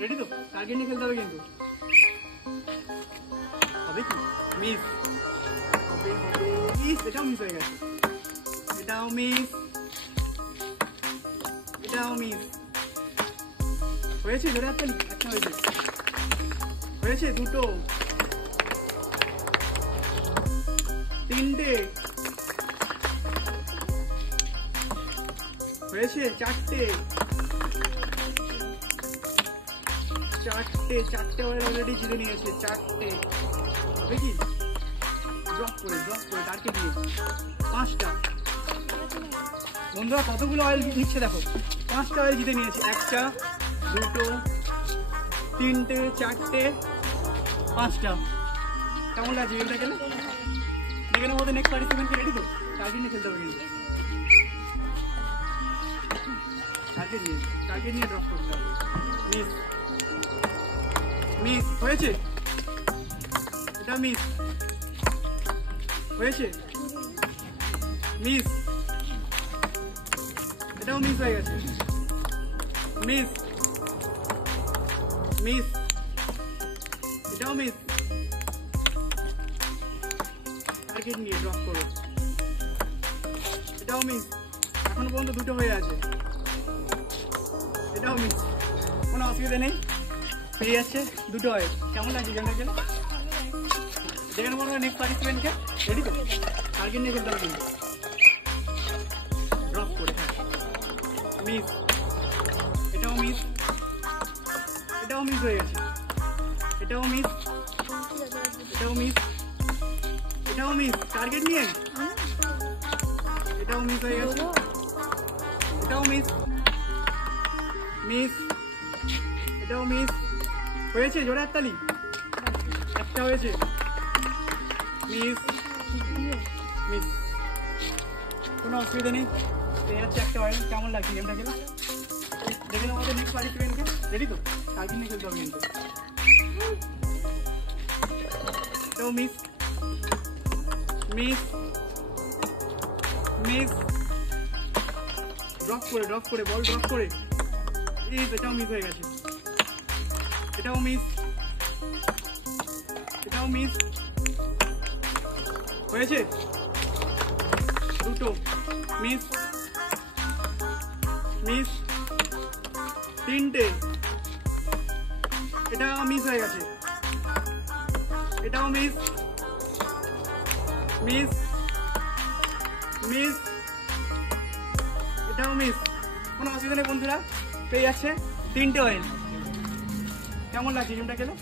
রেডি তো? টার্গেট নিয়ে খেলতে হবে কিন্তু। হবে কি? মিস হবে হবে। মিস, এটাও মিস হয়ে গেছে। এটাও মিস, এটাও মিস। হয়েছে ধরে হাততালি? একটা হয়েছে, হয়েছে দুটো, তিনটে, হয়েছে চারটে, চারটে চারটে অলরেডি জিতে নিয়েছে। চারটে হবে কি? ড্রপ করে টার্গেট নিয়ে পাঁচটা। বন্ধুরা কতগুলো অয়েল নিচ্ছে দেখো, পাঁচটা অয়েল জিতে নিয়েছে। একটা, দুটো, তিনটে, চারটে, পাঁচটা। কেমন লাগছে গেমটা খেলে? দেখে নেবো নেক্সট পার্টিসিপেন্টকে। রেডি তো? টার্গেট নিয়ে খেলতে হবে কিন্তু। টার্গেট নিয়ে ড্রপ করতে হবে। মিস মিস হয়েছে, এটা মিস হয়েছে, মিস, এটাও মিস হয়ে গেছে। মিস মিস, এটাও মিস। টার্গেট নিয়ে ড্রপ করো। এটাও মিস, এখনো পর্যন্ত দুটো হয়ে আছে। এটাও মিস, কোনো অসুবিধা নেই, পেয়ে যাচ্ছে দুটো হয়। কেমন লাগছে গেমটা খেলে? দেখে নেবো নেক্সট পার্টিসিপেন্টকে। রেডি তো? টার্গেট নিয়ে খেলতে হবে কিন্তু। ড্রপ করে মিস, এটাও মিস, এটাও মিস হয়ে গেছে। এটাও মিস, এটাও মিস, এটাও মিস। টার্গেট নিয়ে এটাও মিস হয়ে গেছে। এটাও মিস, মিস, এটাও মিস। হয়েছে জোরে হাততালি। একটা হয়েছে, মিস মিস, কোনো অসুবিধা নেই, পেয়ে যাচ্ছে একটা অয়েল। কেমন লাগছে গেমটা খেলে? দেখে নেবো আমাদের নেক্সট পার্টিসিপেন্টকে। রেডি তো? টার্গেট নিয়ে খেলতে হবে কিন্তু। এটাও মিস, মিস, মিস, ড্রপ করে বল ড্রপ করে। এটাও মিস হয়ে গেছে। এটাও মিস, এটাও মিস। হয়েছে দুটো, মিস মিস, তিনটে, এটাও মিস হয়ে গেছে। এটাও মিস মিস মিস, এটাও মিস। কোনো অসুবিধা নেই বন্ধুরা, পেয়ে যাচ্ছে তিনটে অয়েল। কেমন লাগছে গেমটা খেলে?